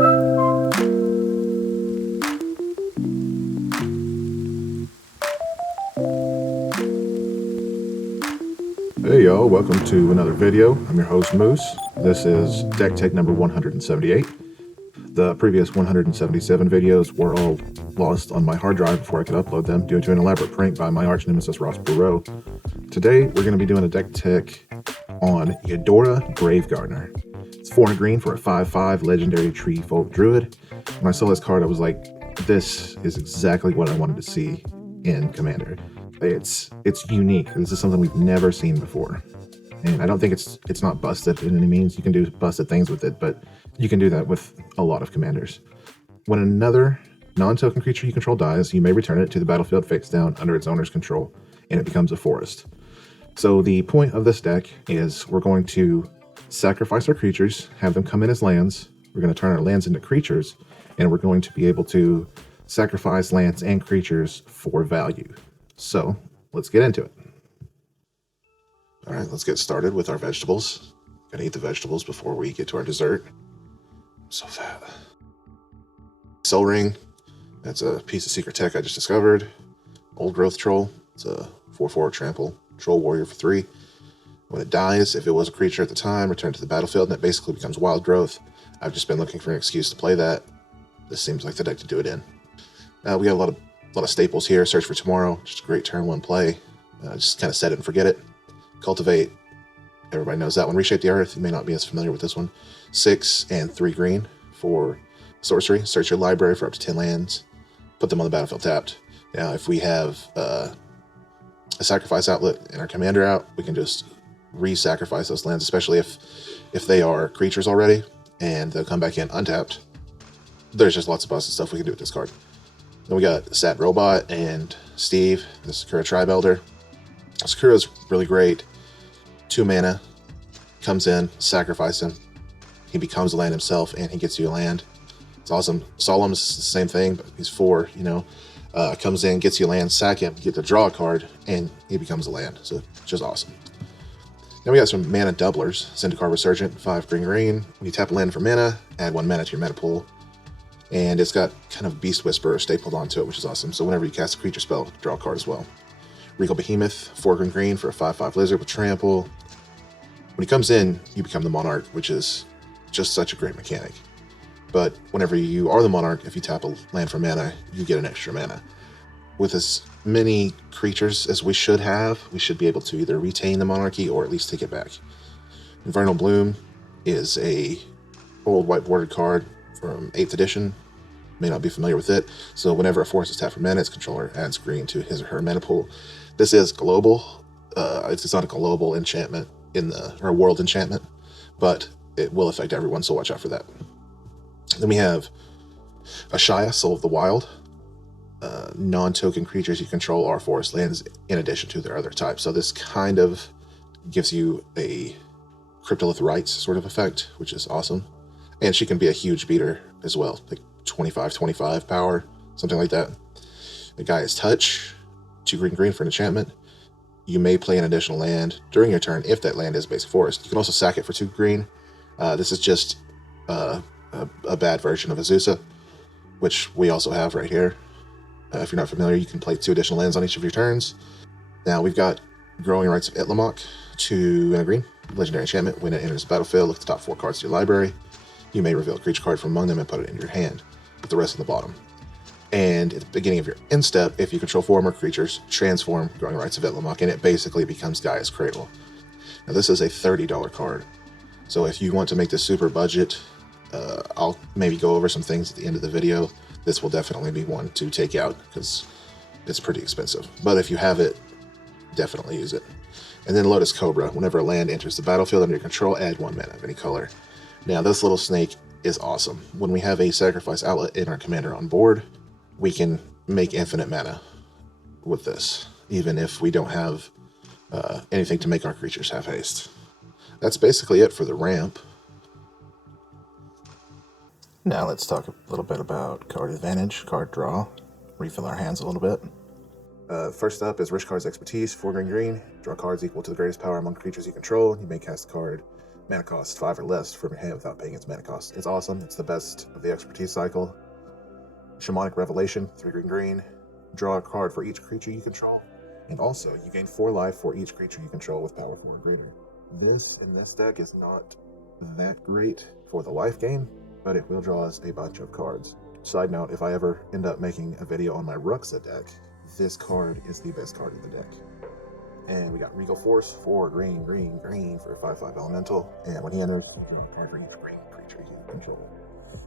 Hey y'all, welcome to another video. I'm your host Moose. This is Deck Tech number 178. The previous 177 videos were all lost on my hard drive before I could upload them due to an elaborate prank by my arch nemesis Ross Perot. Today we're going to be doing a Deck Tech on Yedora Gravegardener. It's 4 and a green for a 5/5 legendary tree folk druid. When I saw this card I was like, this is exactly what I wanted to see in Commander. It's unique. This is something we've never seen before, and I don't think it's not busted in any means. You can do busted things with it, but you can do that with a lot of commanders. When another non-token creature you control dies, you may return it to the battlefield face down under its owner's control, and it becomes a forest. So the point of this deck is we're going to sacrifice our creatures, have them come in as lands. We're going to turn our lands into creatures, and we're going to be able to sacrifice lands and creatures for value. So let's get into it. All right, let's get started with our vegetables. Gotta eat the vegetables before we get to our dessert. I'm so fat. Soul Ring, that's a piece of secret tech I just discovered. Old Growth Troll, it's a 4/4 trample troll warrior for 3. When it dies, if it was a creature at the time, return to the battlefield and it basically becomes wild growth. I've just been looking for an excuse to play that. This seems like the deck to do it in. We got a lot of staples here. Search for Tomorrow, just a great turn 1 play. Just kind of set it and forget it. Cultivate, everybody knows that one. Reshape the Earth, you may not be as familiar with this one. 6 and 3 green for sorcery. Search your library for up to 10 lands. Put them on the battlefield tapped. Now, if we have a sacrifice outlet and our commander out, we can just re-sacrifice those lands, especially if they are creatures already and they'll come back in untapped. There's just lots of busted stuff we can do with this card. Then we got Sat Robot and Steve, the Sakura Tribe Elder. Sakura's really great. 2 mana, comes in, sacrifice him. He becomes a land himself, and he gets you a land. It's awesome. Solemn's the same thing, but he's 4, comes in, gets you a land, sack him, get to draw a card, and he becomes a land. So, just awesome. Then we got some mana doublers. Zendikar Resurgent, 5 green. When you tap a land for mana, add 1 mana to your mana pool. And it's got kind of Beast Whisperer stapled onto it, which is awesome. So whenever you cast a creature spell, draw a card as well. Regal Behemoth, 4 green for a 5/5 lizard with trample. When he comes in, you become the Monarch, which is just such a great mechanic. But whenever you are the Monarch, if you tap a land for mana, you get an extra mana. With as many creatures as we should have, we should be able to either retain the Monarchy or at least take it back. Infernal Bloom is a old white bordered card from 8th edition. May not be familiar with it. So whenever a forest is tapped for mana, its controller adds green to his or her mana pool. This is global. It's not a global enchantment or world enchantment, but it will affect everyone, so watch out for that. Then we have Ashaya, Soul of the Wild. Non-token creatures you control are forest lands in addition to their other types. So this kind of gives you a Cryptolith Rites sort of effect, which is awesome. And she can be a huge beater as well, like 25 power, something like that. The guy is Touch, 2 green for an enchantment. You may play an additional land during your turn if that land is basic forest. You can also sack it for 2 green. This is just a bad version of Azusa, which we also have right here. If you're not familiar, you can play 2 additional lands on each of your turns. Now we've got Growing Rites of Itlimoc, 2 and a green. Legendary enchantment. When it enters the battlefield, look at the top 4 cards to your library. You may reveal a creature card from among them and put it in your hand, with the rest on the bottom. And at the beginning of your end step, if you control 4 more creatures, transform Growing Rites of Itlimoc, and it basically becomes Gaia's Cradle. Now this is a $30 card, so if you want to make this super budget, I'll maybe go over some things at the end of the video. This will definitely be one to take out, because it's pretty expensive. But if you have it, definitely use it. And then Lotus Cobra. Whenever a land enters the battlefield under your control, add 1 mana of any color. Now, this little snake is awesome. When we have a sacrifice outlet in our commander on board, we can make infinite mana with this, even if we don't have anything to make our creatures have haste. That's basically it for the ramp. Now let's talk a little bit about card advantage, card draw, refill our hands a little bit. First up is Rishkar's Expertise, 4 green. Draw cards equal to the greatest power among creatures you control. You may cast a card mana cost 5 or less from your hand without paying its mana cost. It's awesome. It's the best of the expertise cycle. Shamanic Revelation, 3 green. Draw a card for each creature you control. And also, you gain 4 life for each creature you control with power 4 or greater. This in this deck is not that great for the life gain, but it will draw us a bunch of cards. Side note, if I ever end up making a video on my Ruxa deck, this card is the best card in the deck. And we got Regal Force, 4 green for a 5/5 elemental. And when he enters, you draw a card for each green creature you control,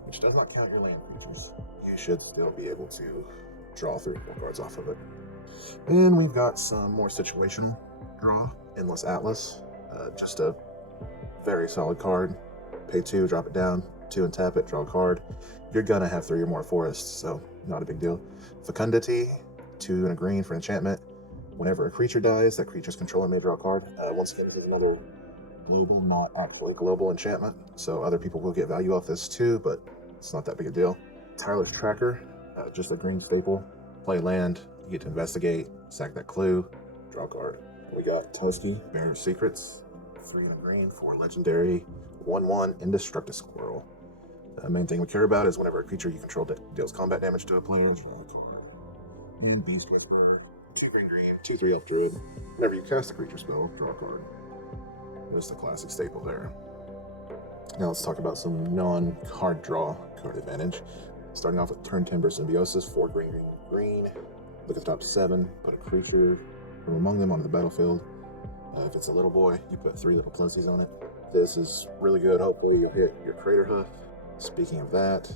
which does not count your land creatures. You should still be able to draw 3 or 4 cards off of it. And we've got some more situational draw. Endless Atlas, just a very solid card. Pay 2, drop it down, 2 and tap it, draw a card. You're gonna have 3 or more forests, so not a big deal. Fecundity, 2 and a green for enchantment. Whenever a creature dies, that creature's controller may draw a card. Once again, this is another global, not actually global enchantment, so other people will get value off this too, but it's not that big a deal. Tireless Tracker, just a green staple. Play land, you get to investigate, sack that clue, draw a card. We got Toski, Bearer of Secrets, 3 and a green for legendary 1/1 Indestructible Squirrel. The main thing we care about is whenever a creature you control deals combat damage to a player, draw a card. And Beast Whisperer, 2 green, 2/3 Elf Druid. Whenever you cast a creature spell, draw a card. There's the classic staple there. Now let's talk about some non-card draw card advantage. Starting off with Turn Timber Symbiosis, 4 green. Look at the top 7, put a creature from among them onto the battlefield. If it's a little boy, you put 3 little plusies on it. This is really good. Hopefully you'll hit your Crater Hoof. Speaking of that,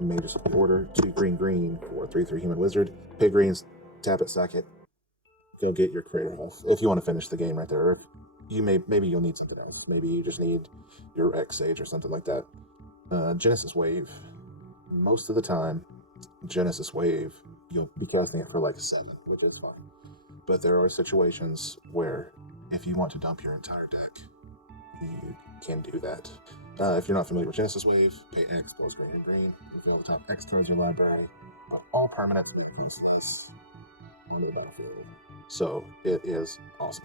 Mage's Order, 2 green for a 3/3 Human Wizard. Pay greens, tap it, sack it. Go get your Crater Hoof if you want to finish the game right there. Maybe you'll need something else. Maybe you just need your X-Sage or something like that. Genesis Wave. Most of the time, Genesis Wave, you'll be casting it for like 7, which is fine. But there are situations where if you want to dump your entire deck, you can do that. If you're not familiar with Genesis Wave, pay X, blows green. Reveal the top X cards your library of all permanent pieces in the battlefield. So it is awesome.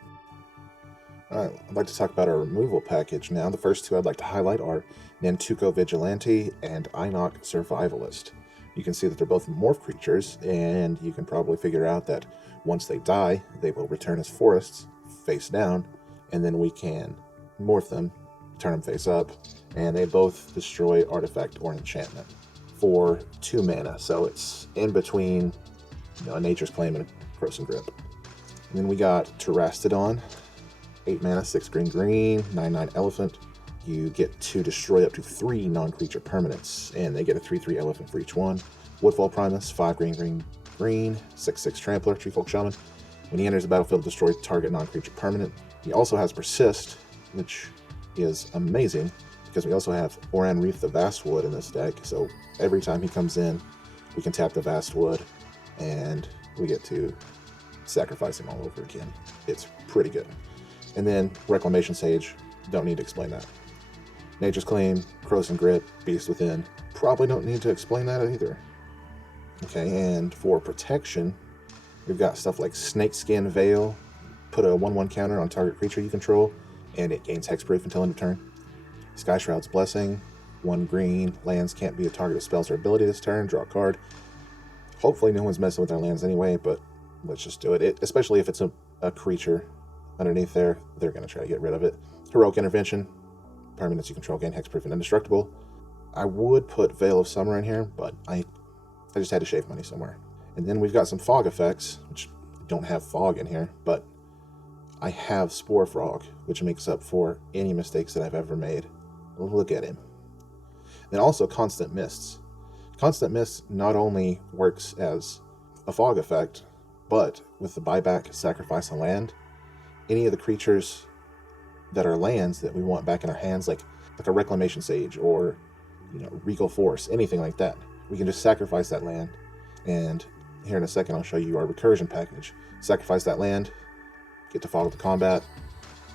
Alright, I'd like to talk about our removal package now. The first 2 I'd like to highlight are Nantuko Vigilante and Einok Survivalist. You can see that they're both morph creatures, and you can probably figure out that once they die, they will return as forests face down, and then we can morph them, turn them face up, and they both destroy artifact or enchantment for 2 mana. So it's in between, a Nature's Claim and a Croson Grip. And then we got Terastodon, 8 mana, 6 green, 9/9 elephant. You get to destroy up to 3 non-creature permanents, and they get a 3/3 elephant for each one. Woodfall Primus, 5 green, 6/6 Trampler, Treefolk Shaman. When he enters the battlefield, destroy target non-creature permanent. He also has Persist, which is amazing, because we also have Oran-Rief the Vastwood in this deck, so every time he comes in, we can tap the Vastwood, and we get to sacrifice him all over again. It's pretty good. And then Reclamation Sage, don't need to explain that. Nature's Claim, Croson Grip, Beast Within, probably don't need to explain that either. Okay, and for protection, we've got stuff like Snakeskin Veil, put a 1/1 counter on target creature you control, and it gains hexproof until end of turn. Sky Shroud's Blessing, 1 green, lands can't be a target of spells or ability this turn, draw a card. Hopefully no one's messing with their lands anyway, but let's just do it. Especially if it's a creature underneath there, they're going to try to get rid of it. Heroic Intervention, permanents you control gain hexproof and indestructible. I would put Veil of Summer in here, but I just had to shave money somewhere. And then we've got some fog effects, which don't have fog in here, but I have Spore Frog, which makes up for any mistakes that I've ever made. Look at him. Then also Constant Mists. Constant Mists not only works as a fog effect, but with the buyback, sacrifice, and land, any of the creatures that are lands that we want back in our hands, like a Reclamation Sage or Regal Force, anything like that, we can just sacrifice that land. And here in a second, I'll show you our recursion package. Sacrifice that land, get to follow the combat.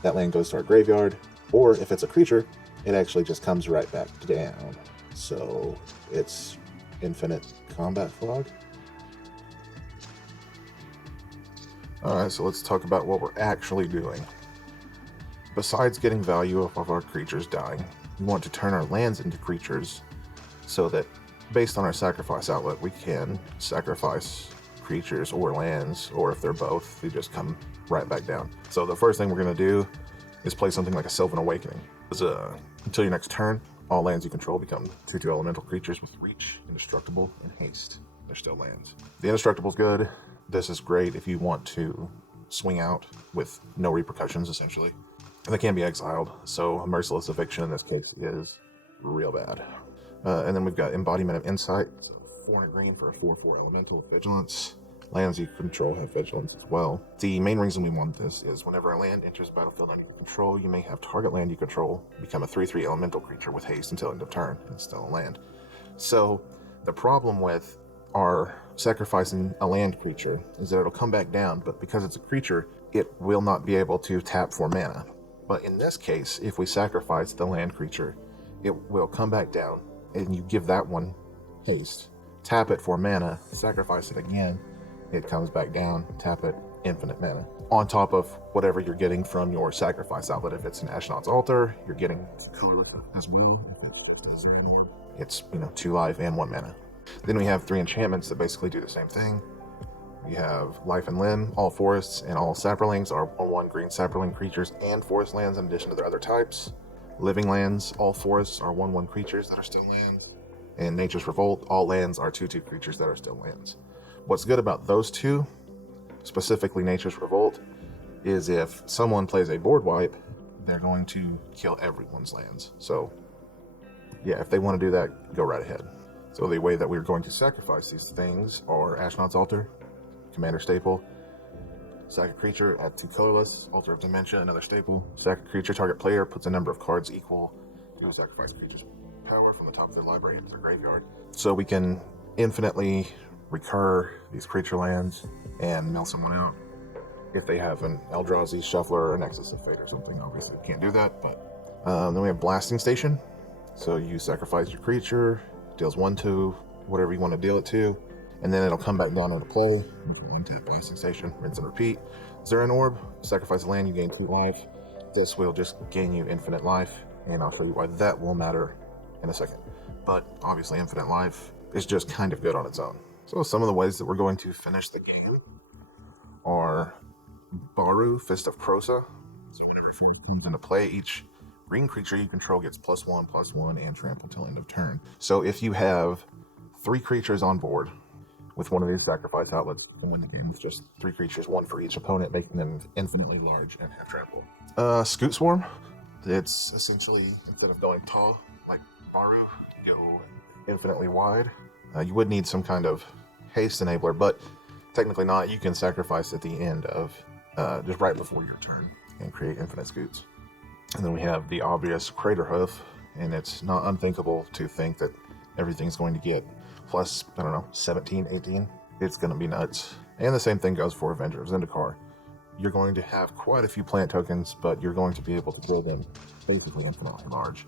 That land goes to our graveyard, or if it's a creature, it actually just comes right back down. So it's infinite combat fog. Alright, so let's talk about what we're actually doing. besides getting value off of our creatures dying, we want to turn our lands into creatures so that based on our sacrifice outlet, we can sacrifice creatures or lands, or if they're both, they just come right back down. So the first thing we're going to do is play something like a Sylvan Awakening. Until your next turn, all lands you control become 2/2 elemental creatures with reach, indestructible, and haste. They're still lands. The indestructible is good. This is great if you want to swing out with no repercussions, essentially. And they can be exiled, so a merciless eviction in this case is real bad. And then we've got Embodiment of Insight, so 4 and a green for a 4/4 elemental with vigilance. Lands you control have vigilance as well. The main reason we want this is whenever a land enters the battlefield under your control, you may have target land you control become a 3/3 elemental creature with haste until end of turn, and it's still a land. So the problem with our sacrificing a land creature is that it'll come back down, but because it's a creature, it will not be able to tap for mana. But in this case, if we sacrifice the land creature, it will come back down, and you give that one haste, tap it for mana, sacrifice it again, it comes back down, tap it, infinite mana. On top of whatever you're getting from your sacrifice outlet. If it's an Ashnod's Altar, you're getting color as well. It's 2 life and 1 mana. Then we have 3 enchantments that basically do the same thing. We have Life and Limb. All forests and all saplings are 1/1 green sapling creatures and forest lands in addition to their other types. Living lands. All forests are 1/1 creatures that are still lands. And Nature's Revolt. All lands are 2/2 creatures that are still lands. What's good about those two, specifically Nature's Revolt, is if someone plays a board wipe, they're going to kill everyone's lands. So yeah, if they want to do that, go right ahead. So the way that we're going to sacrifice these things are Ashnod's Altar, Commander Staple, sack a creature, add 2 colorless, Altar of Dementia, another staple, sack a creature, target player puts a number of cards equal to sacrifice creature's power from the top of their library into their graveyard. So we can infinitely recur these creature lands and mill someone out. If they have an Eldrazi, Shuffler, or a Nexus of Fate or something, obviously can't do that. But then we have Blasting Station. So you sacrifice your creature, deals 1/2, whatever you want to deal it to, and then it'll come back down into play. Tap Blasting Station, rinse and repeat. Zerin Orb, sacrifice a land, you gain 2 life. This will just gain you infinite life, and I'll show you why that will matter in a second. But obviously infinite life is just kind of good on its own. So some of the ways that we're going to finish the game are Baru, Fist of Prosa. So whenever it comes into play, each green creature you control gets +1/+1 and trample till end of turn. So if you have 3 creatures on board with one of these sacrifice outlets, you win the game with just 3 creatures, 1 for each opponent, making them infinitely large and have trample. Scoot Swarm. It's essentially, instead of going tall like Baru, you go infinitely wide. You would need some kind of haste enabler, but technically not. You can sacrifice at the end of just right before your turn and create infinite scoots. And then we have the obvious Crater Hoof, and it's not unthinkable to think that everything's going to get plus, 17, 18. It's going to be nuts. And the same thing goes for Avenger of Zendikar. You're going to have quite a few plant tokens, but you're going to be able to build them basically infinitely large.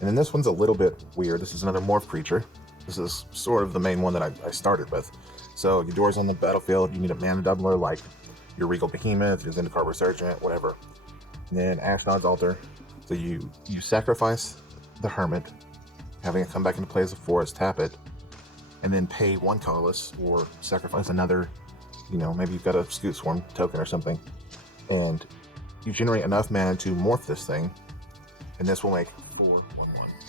And then this one's a little bit weird. This is another morph creature. This is sort of the main one that I started with. So Yodora's on the battlefield. You need a mana doubler like your Regal Behemoth, your Zendikar Resurgent, whatever. And then Ashnod's Altar. So you sacrifice the Hermit, having it come back into play as a forest, tap it, and then pay 1 colorless or sacrifice another, maybe you've got a Scoot Swarm token or something, and you generate enough mana to morph this thing, and this will make 4/1/1.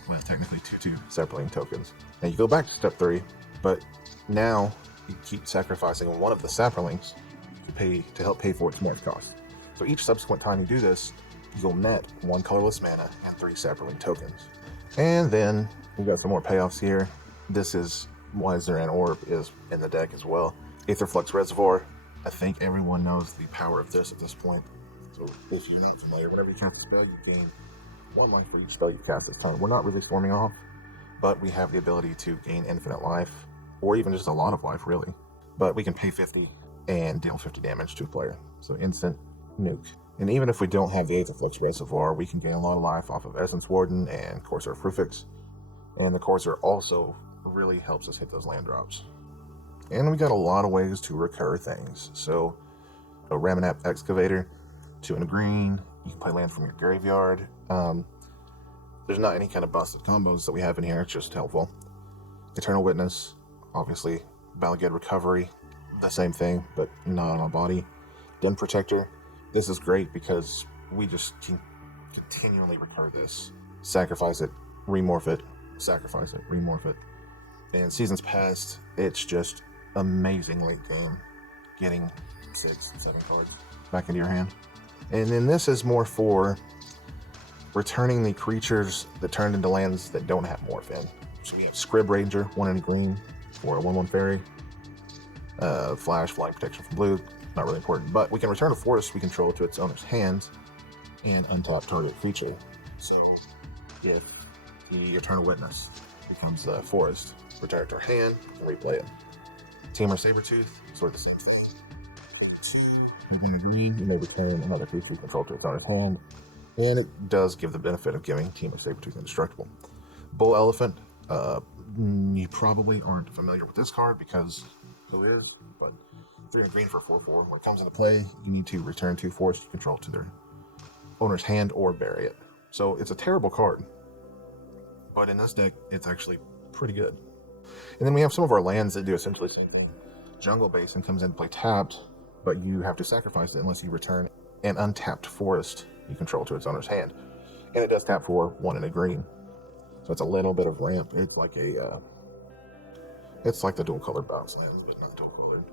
Well, technically 2/2 sapling tokens. Now you go back to step 3, but now you keep sacrificing one of the saplings to help pay for its morph cost. So each subsequent time you do this, you'll net 1 colorless mana and 3 sapling tokens. And then we've got some more payoffs here. This is why Zerin Orb is in the deck as well. Aetherflux Reservoir. I think everyone knows the power of this at this point. So if you're not familiar, whenever you cast a spell, you gain 1 life for each spell you cast this time. We're not really storming off, but we have the ability to gain infinite life, or even just a lot of life, really. But we can pay 50 and deal 50 damage to a player. So instant nuke. And even if we don't have the Aetherflux Reservoir, we can gain a lot of life off of Essence Warden and Corsair Frufix. And the Corsair also really helps us hit those land drops. And we got a lot of ways to recur things. So a Ramanap Excavator, 2 and a green, You can play land from your graveyard. There's not any kind of busted combos that we have in here. It's just helpful. Eternal Witness, obviously. Balagad Recovery, the same thing, but not on a body. Den Protector. This is great because we just can continually recur this. Sacrifice it, remorph it, sacrifice it, remorph it. And Seasons Past, it's just amazing late game. Getting 6 and 7 cards back into your hand. And then this is more for returning the creatures that turned into lands that don't have morph in. So we have Scryb Ranger, 1 in a green for a 1/1 fairy. Flash, flying protection from blue, not really important. But we can return a forest we control to its owner's hand and untap target creature. So if the Eternal Witness becomes the forest, return it to our hand and replay it. Tamer Sabertooth, sort of the same thing. 2, 1 in a green, you may return another creature you control to its owner's hand. And it does give the benefit of giving Team of Sabertooth indestructible. Bull Elephant, you probably aren't familiar with this card because who is? But 3 and green for 4/4. When it comes into play, you need to return 2 forests you control to their owner's hand or bury it. So it's a terrible card. But in this deck, it's actually pretty good. And then we have some of our lands that do essentially Jungle Basin comes into play tapped, but you have to sacrifice it unless you return an untapped forest you control to its owner's hand. And it does tap for 1 in a green. So it's a little bit of ramp. It's like the dual colored bounce lands, but not dual colored.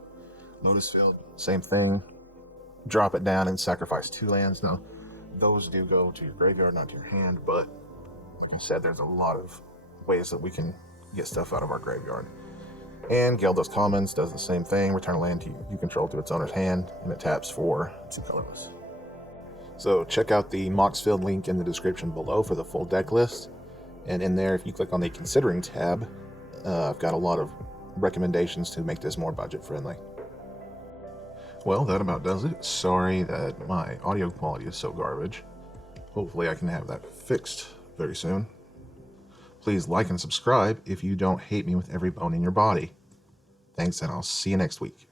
Lotus Field, same thing. Drop it down and sacrifice 2 lands. Now, those do go to your graveyard, not to your hand, but like I said, there's a lot of ways that we can get stuff out of our graveyard. And Gyarados Commons does the same thing. Return a land you control to its owner's hand, and it taps for 2 colorless. So check out the Moxfield link in the description below for the full deck list. And in there, if you click on the Considering tab, I've got a lot of recommendations to make this more budget friendly. Well, that about does it. Sorry that my audio quality is so garbage. Hopefully I can have that fixed very soon. Please like and subscribe if you don't hate me with every bone in your body. Thanks, and I'll see you next week.